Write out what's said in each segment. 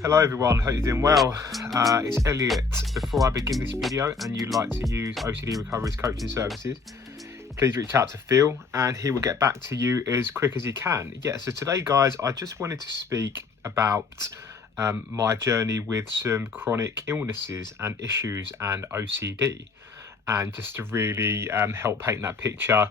Hello everyone, hope you're doing well. It's Elliott. Before I begin this video and you'd like to use OCD Recovery's coaching services, please reach out to Phil and he will get back to you as quick as he can. So today guys, I just wanted to speak about my journey with some chronic illnesses and issues and OCD, and just to really help paint that picture,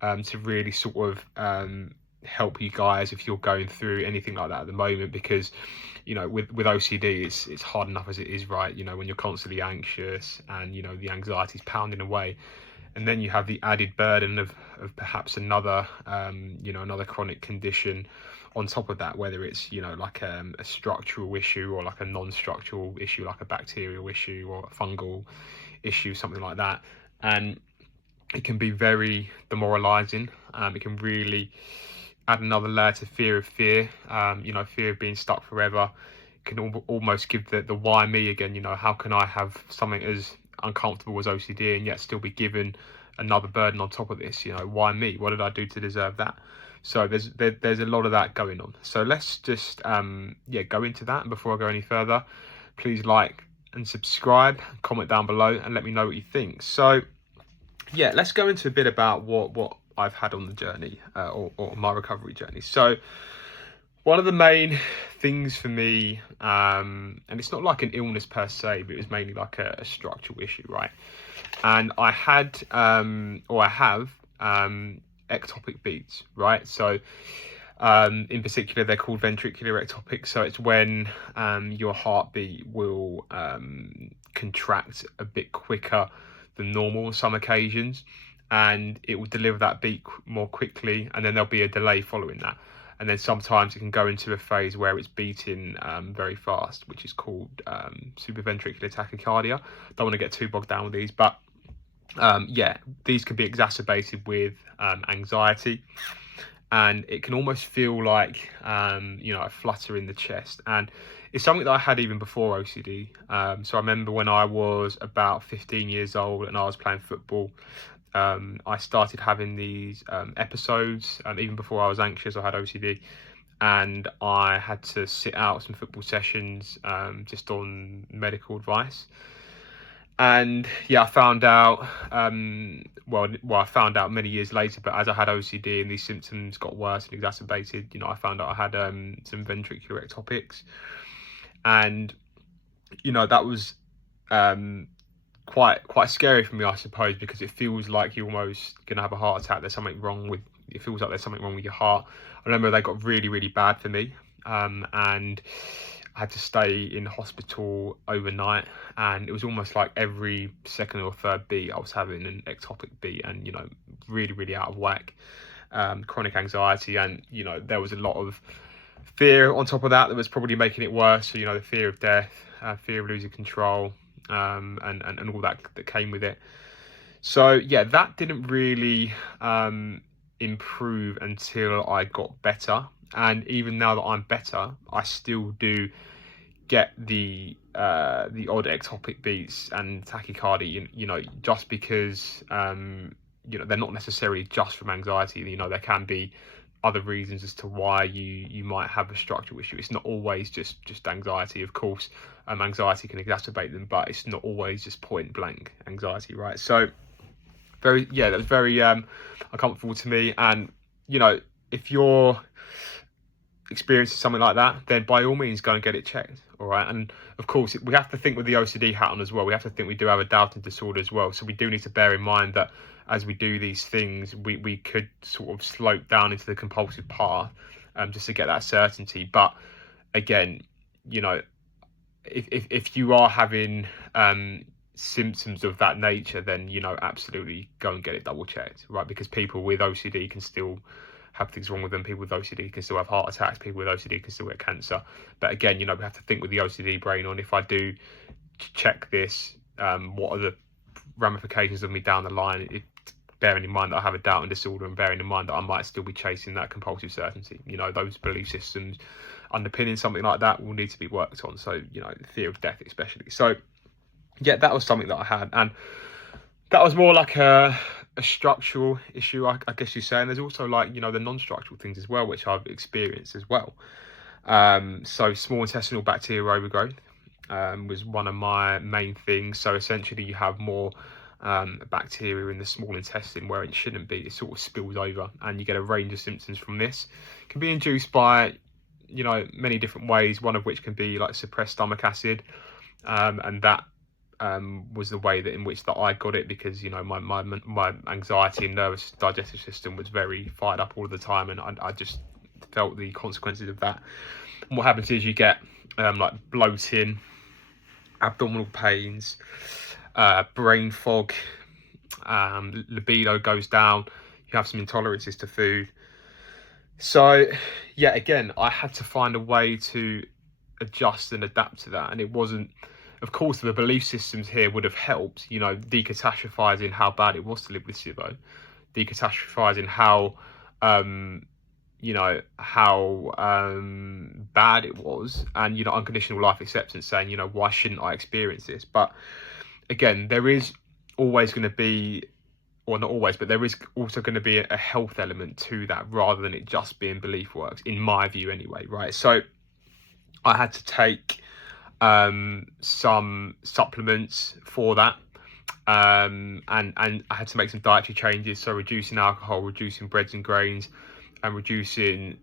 to really sort of help you guys if you're going through anything like that at the moment, because with OCD it's hard enough as it is, right? When you're constantly anxious and the anxiety's pounding away, and then you have the added burden of perhaps another another chronic condition on top of that, whether it's like a structural issue or like a non-structural issue, like a bacterial issue or a fungal issue, something like that. And it can be very demoralizing. It can really add another layer to fear, fear of being stuck forever. It can almost give the why me again. How can I have something as uncomfortable as OCD and yet still be given another burden on top of this? Why me? What did I do to deserve that? So there's a lot of that going on. So let's just go into that. And before I go any further, please like and subscribe, comment down below and let me know what you think. So let's go into a bit about what I've had on the journey, or my recovery journey. So one of the main things for me, and it's not like an illness per se, but it was mainly like a structural issue, right? And I had, or I have, ectopic beats, right? So in particular, they're called ventricular ectopic. So it's when your heartbeat will contract a bit quicker than normal on some occasions, and it will deliver that beat more quickly, and then there'll be a delay following that, and then sometimes it can go into a phase where it's beating very fast, which is called supraventricular tachycardia. Don't want to get too bogged down with these, but these can be exacerbated with anxiety, and it can almost feel like a flutter in the chest, and it's something that I had even before OCD. So I remember when I was about 15 years old and I was playing football, I started having these episodes. Even before I was anxious, I had OCD, and I had to sit out some football sessions just on medical advice. And I found out, I found out many years later, but as I had OCD and these symptoms got worse and exacerbated, I found out I had some ventricular ectopics, and that was quite scary for me, I suppose, because it feels like you're almost gonna have a heart attack. There's something wrong with it. Feels like there's something wrong with your heart. I remember they got really, really bad for me, and I had to stay in hospital overnight, and it was almost like every second or third beat I was having an ectopic beat, and really, really out of whack. Chronic anxiety, and there was a lot of fear on top of that was probably making it worse. So the fear of death, fear of losing control, and all that came with it. So that didn't really improve until I got better, and even now that I'm better, I still do get the odd ectopic beats and tachycardia, just because they're not necessarily just from anxiety. There can be other reasons as to why you might have a structural issue. It's not always just anxiety. Of course, anxiety can exacerbate them, but it's not always just point blank anxiety, right? So that was very uncomfortable to me. And if you're experiencing something like that, then by all means go and get it checked, all right? And of course, we have to think with the OCD hat on as well. We have to think we do have a doubting disorder as well, so we do need to bear in mind that as we do these things, we could sort of slope down into the compulsive path, just to get that certainty. But again, if you are having symptoms of that nature, then absolutely go and get it double checked, right? Because people with OCD can still have things wrong with them. People with OCD can still have heart attacks. People with OCD can still get cancer. But again, we have to think with the OCD brain on, if I do check this, what are the ramifications of me down the line? Bearing in mind that I have a doubting disorder, and bearing in mind that I might still be chasing that compulsive certainty. Those belief systems underpinning something like that will need to be worked on. So, the fear of death especially. So, that was something that I had. And that was more like a structural issue, I guess you say. And there's also like, the non-structural things as well, which I've experienced as well. So small intestinal bacterial overgrowth was one of my main things. So essentially you have more bacteria in the small intestine where it shouldn't be. It sort of spills over, and you get a range of symptoms from this. It can be induced by, you know, many different ways, one of which can be like suppressed stomach acid, and that was the way that in which that I got it, because, you know, my anxiety and nervous digestive system was very fired up all of the time, and I just felt the consequences of that. And what happens is you get like bloating, abdominal pains, brain fog, libido goes down, you have some intolerances to food. So yeah, again, I had to find a way to adjust and adapt to that. And it wasn't, of course, the belief systems here would have helped, you know, decatastrophizing how bad it was to live with SIBO, decatastrophizing how you know, how bad it was, and, you know, unconditional life acceptance, saying, you know, why shouldn't I experience this? But again, there is always going to be, or not always, but there is also going to be a health element to that, rather than it just being belief works, in my view anyway, right? So I had to take some supplements for that, and I had to make some dietary changes, so reducing alcohol, reducing breads and grains, and reducing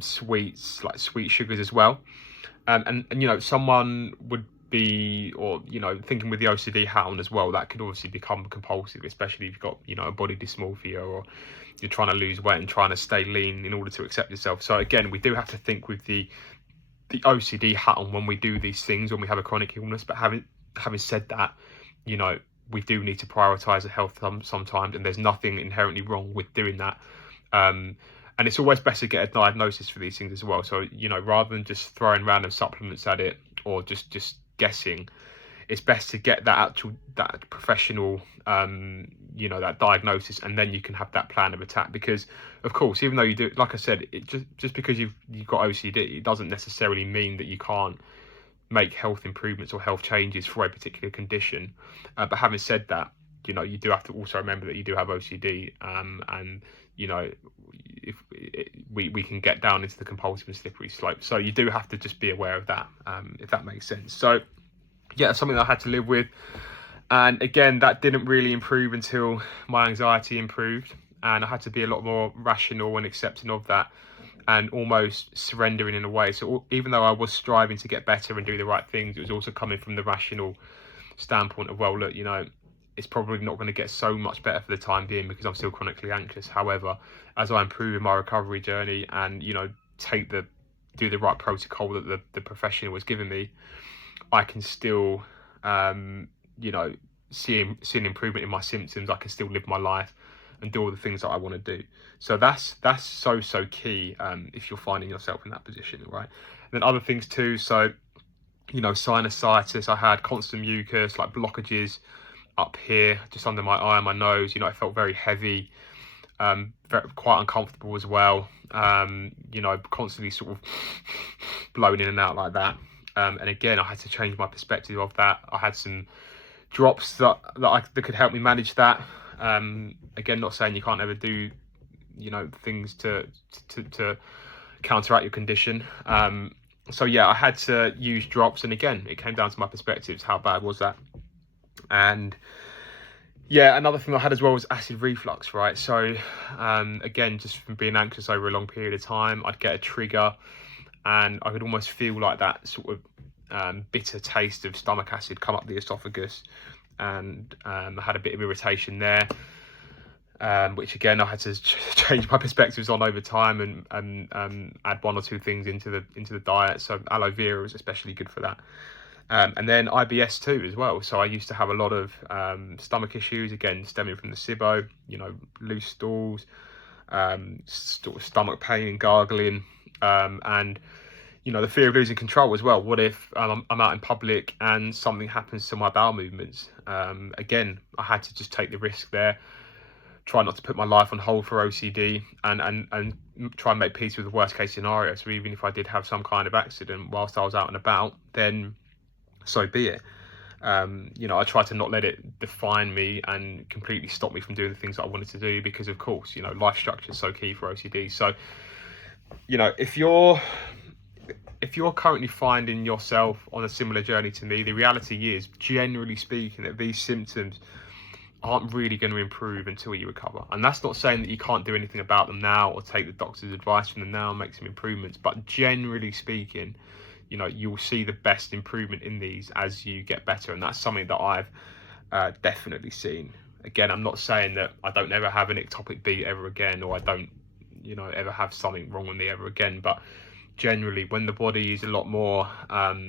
sweets, like sweet sugars as well. And you know, someone would be, or, you know, thinking with the OCD hat on as well, that could obviously become compulsive, especially if you've got, you know, a body dysmorphia, or you're trying to lose weight and trying to stay lean in order to accept yourself. So again, we do have to think with the OCD hat on when we do these things, when we have a chronic illness. But having said that, you know, we do need to prioritize the health sometimes, and there's nothing inherently wrong with doing that. And it's always best to get a diagnosis for these things as well. So, you know, rather than just throwing random supplements at it, or just guessing, it's best to get that professional, you know, that diagnosis, and then you can have that plan of attack. Because, of course, even though you do, like I said, it just because you've got OCD, it doesn't necessarily mean that you can't make health improvements or health changes for a particular condition. But having said that, you know, you do have to also remember that you do have OCD, and, you know, if we can get down into the compulsive and slippery slope. So you do have to just be aware of that, if that makes sense. So yeah, it's something I had to live with. And again, that didn't really improve until my anxiety improved, and I had to be a lot more rational and accepting of that, and almost surrendering in a way. So even though I was striving to get better and do the right things, it was also coming from the rational standpoint of, well, look, you know, it's probably not going to get so much better for the time being because I'm still chronically anxious. However, as I improve in my recovery journey, and, you know, do the right protocol that the professional was giving me, I can still, you know, see an improvement in my symptoms. I can still live my life and do all the things that I want to do. So that's so key, if you're finding yourself in that position, right? And then other things too. So, you know, sinusitis, I had constant mucus, like blockages up here, just under my eye and my nose. You know, I felt very heavy, quite uncomfortable as well. You know, constantly sort of blowing in and out like that. And again, I had to change my perspective of that. I had some drops that could help me manage that. Again, not saying you can't ever do, you know, things to counteract your condition. So yeah, I had to use drops, and again, it came down to my perspectives. How bad was that? And yeah, another thing I had as well was acid reflux, right? So again, just from being anxious over a long period of time, I'd get a trigger, and I could almost feel like that sort of bitter taste of stomach acid come up the esophagus, and I had a bit of irritation there, which again I had to change my perspectives on over time, and add one or two things into the diet. So aloe vera is especially good for that. And then IBS too as well. So I used to have a lot of stomach issues, again stemming from the SIBO, you know, loose stools, sort of stomach pain and gargling, and, you know, the fear of losing control as well. What if I'm out in public and something happens to my bowel movements? Again, I had to just take the risk there, try not to put my life on hold for OCD, and try and make peace with the worst case scenario. So even if I did have some kind of accident whilst I was out and about, then so be it. You know, I try to not let it define me and completely stop me from doing the things that I wanted to do, because of course, you know, life structure is so key for OCD. So, you know, if you're if you're currently finding yourself on a similar journey to me, the reality is, generally speaking, that these symptoms aren't really going to improve until you recover. And that's not saying that you can't do anything about them now or take the doctor's advice from them now and make some improvements, but generally speaking, you know, you'll see the best improvement in these as you get better. And that's something that I've definitely seen. Again, I'm not saying that I don't ever have an ectopic beat ever again, or I don't, you know, ever have something wrong with me ever again, but generally when the body is a lot more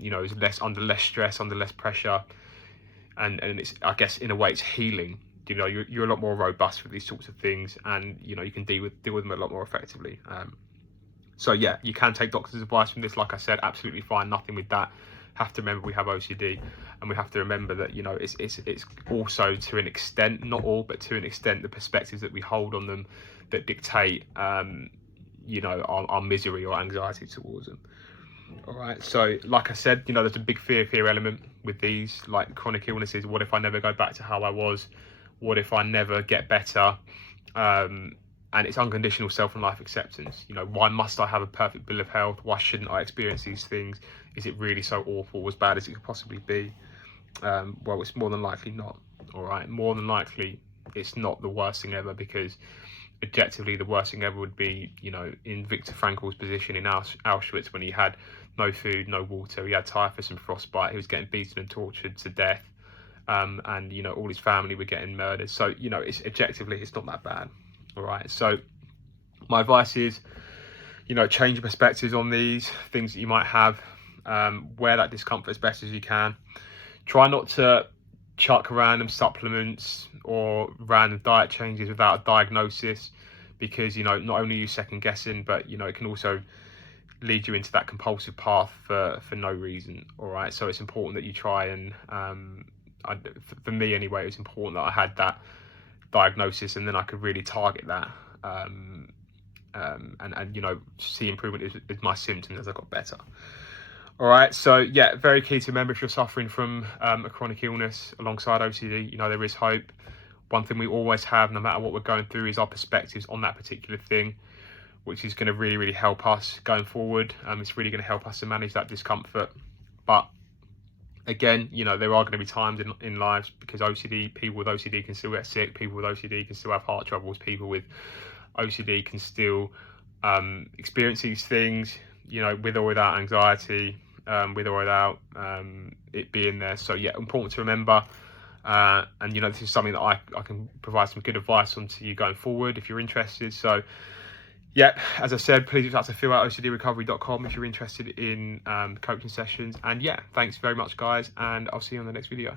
you know, is under less stress, under less pressure, and it's, I guess in a way, it's healing. You know, you're a lot more robust for these sorts of things, and you know, you can deal with them a lot more effectively. So yeah, you can take doctor's advice from this. Like I said, absolutely fine, nothing with that. Have to remember we have OCD, and we have to remember that, you know, it's also, to an extent, not all, but to an extent, the perspectives that we hold on them that dictate you know, our misery or anxiety towards them. All right, so like I said, you know, there's a big fear element with these, like chronic illnesses. What if I never go back to how I was? What if I never get better? And it's unconditional self and life acceptance. You know, why must I have a perfect bill of health? Why shouldn't I experience these things? Is it really so awful, as bad as it could possibly be? Well, it's more than likely not. All right, more than likely it's not the worst thing ever, because objectively the worst thing ever would be, you know, in Viktor Frankl's position in Auschwitz, when he had no food, no water, he had typhus and frostbite, he was getting beaten and tortured to death, and you know, all his family were getting murdered. So, you know, it's objectively, it's not that bad. All right, so my advice is, you know, change your perspectives on these things that you might have. Wear that discomfort as best as you can. Try not to chuck random supplements or random diet changes without a diagnosis, because, you know, not only are you second guessing, but, you know, it can also lead you into that compulsive path for no reason. All right, so it's important that you try and for me anyway, it was important that I had that diagnosis, and then I could really target that and you know, see improvement with my symptoms as I got better. All right, so yeah, very key to remember, if you're suffering from a chronic illness alongside OCD, you know, there is hope. One thing we always have, no matter what we're going through, is our perspectives on that particular thing, which is going to really help us going forward. It's really going to help us to manage that discomfort. But again, you know, there are going to be times in lives, because people with OCD can still get sick, people with OCD can still have heart troubles, people with OCD can still experience these things, you know, with or without anxiety, with or without it being there. So yeah, important to remember. And you know, this is something that I can provide some good advice on to you going forward if you're interested. So yeah, as I said, please reach out to phil@ocdrecovery.com if you're interested in coaching sessions. And yeah, thanks very much, guys, and I'll see you on the next video.